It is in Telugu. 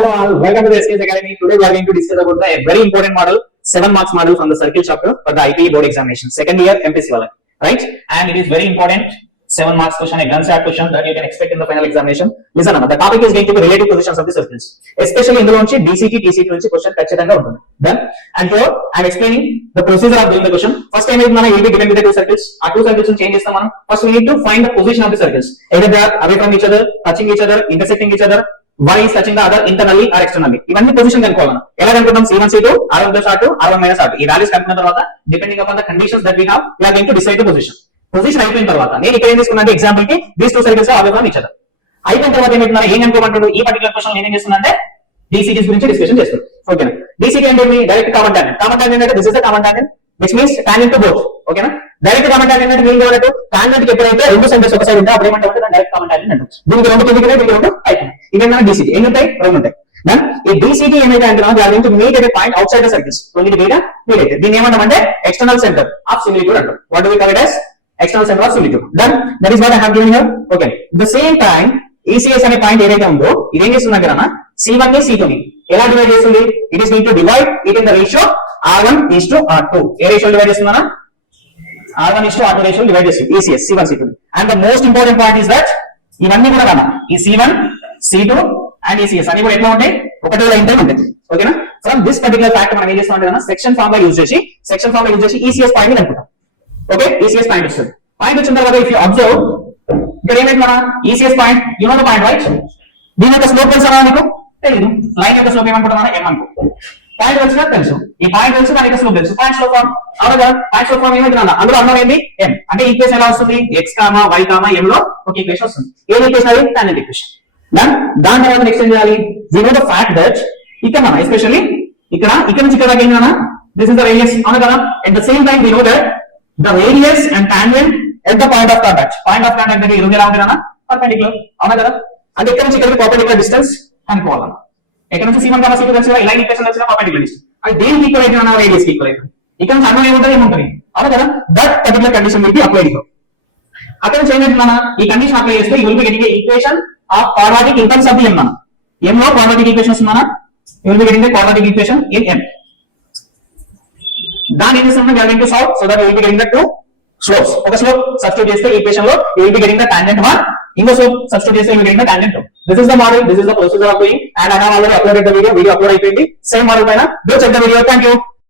Hello all, welcome to the sksacademy. Today we are going to discuss about a very important model, 7 marks model from the circle chapter for the IPE Board Examination, second year MPC wala, right? And it is very important, 7 marks question, a gun-sat question that you can expect in the final examination. Listen, the topic is going to be relative positions of the circles, especially in the launch DCT, TCT question ఖచ్చితంగా ఉంటుంది. Done. And here I am explaining the procedure of doing the question. First time is మనం will be given with the two circles. ఆ two circles change చేస్తాం మనం. First we need to find the position of the circles. Either they are away from each other, touching each other, intersecting each other. One is touching the other internally or externally. ఇవన్నీ పొజిషన్ కనుక్కోవాలి. ఎలా కనుక్కుంటాం? C1 C2 R1 plus R2 R1 minus R2. ఈ వాల్యూస్ కనుక్కున్న తర్వాత depending upon the conditions that we have we are going to decide the position. Position అయిపోయిన తర్వాత నేను ఇక్కడ ఏం తీసుకున్నానంటే ఎగ్జాంపుల్ కి these two circles away from each other. అయిపోయిన తర్వాత ఏమంటున్నారు? ఏం కనుక్కోమంటాడు? ఈ పర్టికులర్ క్వశ్చన్ నేను ఏం చేస్తున్నానంటే DCTs గురించి డిస్కషన్ చేస్తాను. ఓకేనా? DCT అంటే direct common tangent. Common tangent అంటే this is the common tangent which means tangent to both. ఓకేనా? డైరెక్ట్ కామన్ టాంజెంట్ అంటే మీన్ ఏమంటే టాంజెంట్ కి ఎప్పుడైతే రెండు సెంటర్స్ ఒక సైడ్ ఉంటే అప్పుడు ఏమంటారు? డైరెక్ట్ కామన్ టాంజెంట్ అంటారు. దీనికి రెండు కిందికి దీనికి రెండు పైకి. ఇవేనా DCT. ఎన్ని ఉంటాయి? రెండు ఉంటాయి. దెన్ ఈ DCT ఏమైతే అంటే they are going to meet at a point outside the circles. Only the data meet. దీన్ని ఏమంటామంటే ఎక్స్టర్నల్ సెంటర్ ఆఫ్ సిమిలిట్యూడ్ అంటారు. What do we call it as external center of similitude. Done. That is what I have given here. Okay. The same time, ECS అనే పాయింట్ ఏదైతే ఉందో ఇది ఏం చేస్తుంది దగ్గర C1 ని C2 ని ఎలా డివైడ్ చేస్తుంది? It is going to divide it in the ratio R1 is to R2. ఏ రేషియో డివైడ్ చేస్తుందనా? R1 is to R2 ratio divide చేస్తుంది ECS C1 C2. And the most important point is that ఇవన్నీ కూడా కదా ఈ C1 C2 and ECS అన్ని కూడా ఎట్లా ఉంటాయి? ఒకటే లైన్ టైం ఉంటాయి. ఓకేనా? ఫ్రమ్ దిస్ పర్టికులర్ ఫ్యాక్ట్ మనం ఏం చేస్తామంటే కదా సెక్షన్ ఫార్ములా యూజ్ చేసి ECS పాయింట్ ని కనుక్కుంటాం. ఓకే, ECS పాయింట్ వస్తుంది. పాయింట్ వచ్చిన తర్వాత ఇఫ్ యూ అబ్జర్వ్ ఇక్కడ ఏమైంది మన ECS point, you know the point right? దీని యొక్క స్లోప్ తెలుసా నీకు? తెలియదు. లైన్ యొక్క స్లోప్ ఏమనుకుంటున్నా? M అనుకో. పాయింట్ వచ్చినా తెలుసు. ఈ పాయింట్ తెలుసు, దాని యొక్క స్లోప్ తెలుసు. పాయింట్ స్లోప్ ఫార్మ్ అవునా? పాయింట్ స్లోప్ ఫార్మ్ ఏమంటున్నా? అందులో అన్నం ఏంటి? M. అంటే ఈక్వేషన్ ఎలా వస్తుంది? x, y, m లో ఒక ఈక్వేషన్ వస్తుంది. ఏం ఈక్వేషన్ అది? Tangent equation. దాని తర్వాత నెక్స్ట్ ఏం చేయాలి? We know the fact that ఇక్కడ మన ఎస్పెషల్లీ ఇక్కడ నుంచి ఇక్కడ దాకా ఏంటన్నా? దిస్ ఇస్ ద రేడియస్ అవునా కదా? At the same time we know that the radius and tangent at the point of contact దగ్గర ఈ రెండు ఎలా ఉంటాయన్నా? పర్పెండిక్యులర్ అవునా కదా? అంటే ఇక్కడ నుంచి ఇక్కడికి పర్పెండిక్యులర్ డిస్టెన్స్ అనుకోవాలన్నా. ఇక్కడ నుంచి C1 C2 కలిసి ఇలా ఈక్వేషన్ కలిసి పర్పెండిక్యులర్ డిస్టెన్స్. అది దేనికి ఈక్వల్ అవుతుందన్నా? రేడియస్ కి ఈక్వల్ అవుతుంది. ఇక్కడ నుంచి అన్నం ఏముంటుంది? అవునా కదా? That particular condition will be applied here. అక్కడ నుంచి ఏంటంటున్నా? ఈ కండిషన్ అప్లై చేస్తే you will be getting equation of quadratic in terms of the m అన్న. m లో క్వాడ్రాటిక్ ఈక్వేషన్ వస్తుందన్నా? You will be getting the quadratic equation in m. దాని ఏం చేస్తామన్నా? we are going to solve so that we will be getting the two slopes. ఒక స్లోప్ సబ్స్టిట్యూట్ చేస్తే ఈక్వేషన్ లో you will be getting the tangent 1, ఇంకో స్లోప్ సబ్స్టిట్యూట్ చేస్తే you will be getting the tangent 2. This is the model, this is the procedure of doing, and I have already uploaded the video upload అయిపోయింది. సేమ్ మోడల్ పైన do check the video. Thank you.